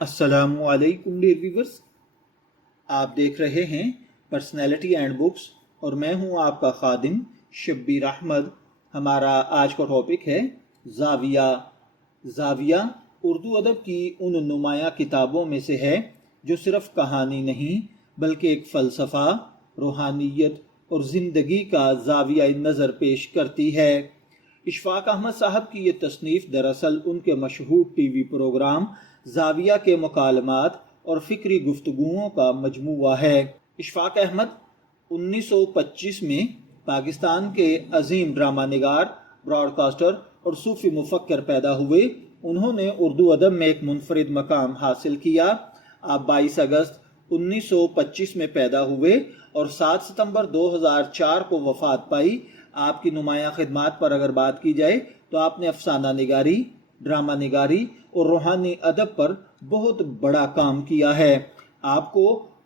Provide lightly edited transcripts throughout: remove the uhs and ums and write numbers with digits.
अस्सलामुअलैकुम dear viewers, आप देख रहे हैं पर्सनैलिटी एंड बुक्स और मैं हूं आपका खादिम शब्बीर अहमद। हमारा आज का टॉपिक है ज़ाविया। ज़ाविया उर्दू अदब की उन नुमाया किताबों में से है जो सिर्फ कहानी नहीं बल्कि एक फ़लसफ़ा, रूहानियत और ज़िंदगी का ज़ाविया नज़र पेश करती है। इशफाक अहमद साहब की ये तसनीफ़ दरअसल उनके मशहूर टीवी प्रोग्राम ज़ाविया के मुकालमात और फ़िक्री गुफ्तगुओं का मजमूआ है। इशफाक अहमद 1925 में पाकिस्तान के अजीम ड्रामा निगार, ब्रॉडकास्टर और सूफ़ी मुफक्कर पैदा हुए। उन्होंने उर्दू अदब में एक मुनफरिद मकाम हासिल किया। आप 22 अगस्त 1925 में पैदा हुए और 7 सितंबर 2004 को वफ़ात पाई। आपकी नुमाया खिदमात पर अगर बात की जाए तो आपने अफसाना निगारी, ड्रामा निगारी और रूहानी अदब पर बहुत बड़ा काम किया है। आपको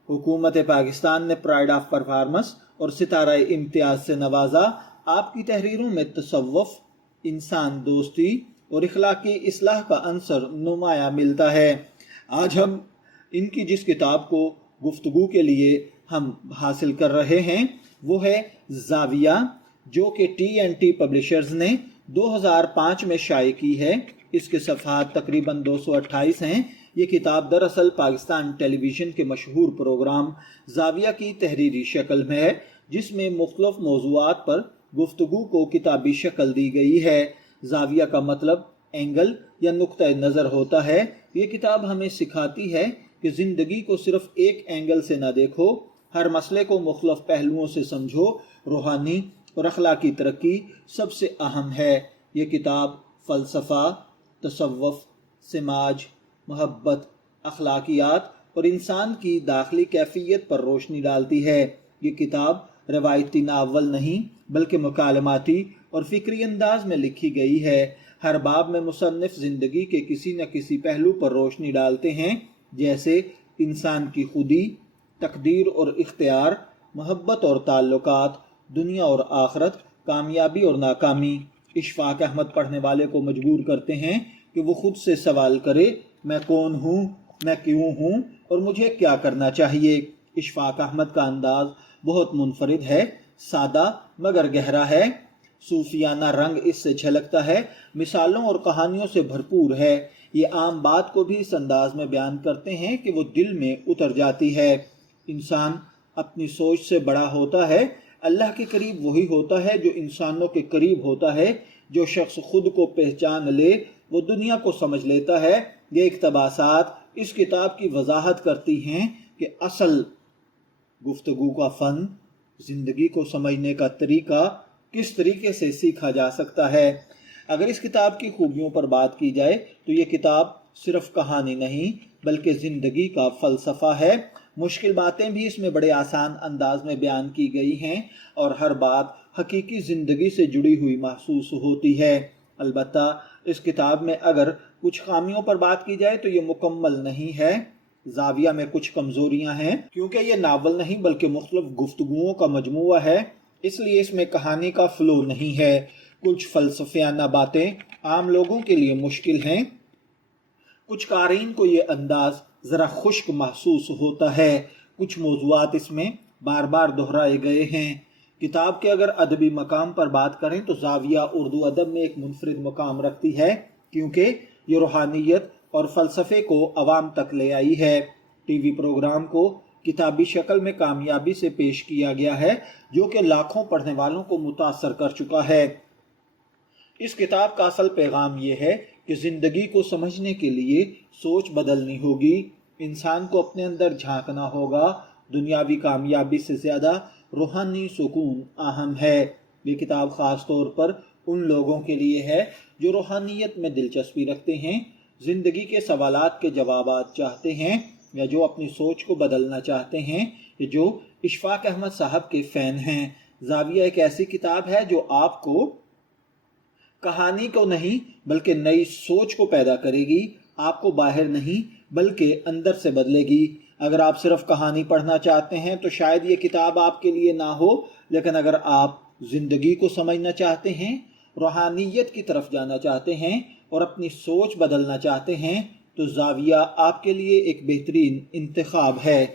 हुकूमत पाकिस्तान ने प्राइड ऑफ परफॉर्मेंस और सितारा इम्तियाज से नवाजा। आपकी तहरीरों में तसव्वुफ, इंसान दोस्ती और इखलाकी इस्लाह का अंसर नुमाया मिलता है। आज हम इनकी जिस किताब को गुफ्तगू के लिए हम हासिल कर रहे हैं वो है ज़ाविया, जो कि TNT पब्लिशर्स ने 2005 में शाये की है। इसके सफ़हात तकरीबन 228 हैं। ये किताब दरअसल पाकिस्तान टेलीविज़न के मशहूर प्रोग्राम ज़ाविया की तहरीरी शक्ल में है, जिसमें मुख्तलिफ मौज़ूआत पर गुफ्तगू को किताबी शक्ल दी गई है। ज़ाविया का मतलब एंगल या नुक्ता नज़र होता है। ये किताब हमें सिखाती है कि ज़िंदगी को सिर्फ एक एंगल से न देखो, हर मसले को मुख्तलिफ पहलुओं से समझो। रूहानी और अखलाकी तरक्की सबसे अहम है। ये किताब फ़लसफ़ा, तसव्वुफ़, समाज, मोहब्बत, अखलाकियात और इंसान की दाखिली कैफियत पर रोशनी डालती है। ये किताब रवायती नावल नहीं बल्कि मुकालमाती और फ़िक्री अंदाज में लिखी गई है। हर बाब में मुसन्निफ़ ज़िंदगी के किसी न किसी पहलू पर रोशनी डालते हैं, जैसे इंसान की खुदी, तकदीर और इख्तियार, मोहब्बत और ताल्लुकात, दुनिया और आखरत, कामयाबी और नाकामी। इशफाक अहमद पढ़ने वाले को मजबूर करते हैं कि वो खुद से सवाल करे, मैं कौन हूँ, मैं क्यों हूँ और मुझे क्या करना चाहिए। इशफाक अहमद का अंदाज बहुत मुनफरिद है, सादा मगर गहरा है। सूफियाना रंग इससे झलकता है, मिसालों और कहानियों से भरपूर है। ये आम बात को भी इस अंदाज में बयान करते हैं कि वो दिल में उतर जाती है। इंसान अपनी सोच से बड़ा होता है। अल्लाह के करीब वही होता है जो इंसानों के करीब होता है। जो शख्स खुद को पहचान ले वो दुनिया को समझ लेता है। ये इक़्तिबासात इस किताब की वजाहत करती हैं कि असल गुफ्तगू का फ़न, ज़िंदगी को समझने का तरीका किस तरीके से सीखा जा सकता है। अगर इस किताब की खूबियों पर बात की जाए तो ये किताब सिर्फ कहानी नहीं बल्कि ज़िंदगी का फ़लसफ़ा है। मुश्किल बातें भी इसमें बड़े आसान अंदाज में बयान की गई हैं और हर बात हकीकी ज़िंदगी से जुड़ी हुई महसूस होती है। अलबत्ता इस किताब में अगर कुछ खामियों पर बात की जाए तो ये मुकम्मल नहीं है। ज़ाविया में कुछ कमज़ोरियाँ हैं क्योंकि ये नावल नहीं बल्कि मुख्तलिफ गुफ्तगुओं का मजमूआ है, इसलिए इसमें कहानी का फ़्लो नहीं है। कुछ फ़लसफ़ियाना बातें आम लोगों के लिए मुश्किल हैं। कुछ क़ारीन को ये अंदाज़ ज़रा खुश्क महसूस होता है। कुछ मौज़ूआत इसमें बार बार दोहराए गए हैं। किताब के अगर अदबी मकाम पर बात करें तो ज़ाविया उर्दू अदब में एक मुनफरिद मकाम रखती है क्योंकि ये रूहानियत और फ़लसफ़े को अवाम तक ले आई है। टीवी प्रोग्राम को किताबी शक्ल में कामयाबी से पेश किया गया है, जो कि लाखों पढ़ने वालों को मुतासर कर चुका है। इस किताब का असल पैगाम ये है कि ज़िंदगी को समझने के लिए सोच बदलनी होगी। इंसान को अपने अंदर झांकना होगा। दुनियावी कामयाबी से ज़्यादा रूहानी सुकून अहम है। ये किताब ख़ास तौर पर उन लोगों के लिए है जो रूहानियत में दिलचस्पी रखते हैं, ज़िंदगी के सवालात के जवाबात चाहते हैं या जो अपनी सोच को बदलना चाहते हैं, या जो इशफाक अहमद साहब के फ़ैन हैं। ज़ाविया एक ऐसी किताब है जो आपको कहानी को नहीं बल्कि नई सोच को पैदा करेगी। आपको बाहर नहीं बल्कि अंदर से बदलेगी। अगर आप सिर्फ कहानी पढ़ना चाहते हैं तो शायद ये किताब आपके लिए ना हो, लेकिन अगर आप ज़िंदगी को समझना चाहते हैं, रूहानियत की तरफ जाना चाहते हैं और अपनी सोच बदलना चाहते हैं تو زاویہ آپ کے لیے ایک بہترین انتخاب ہے۔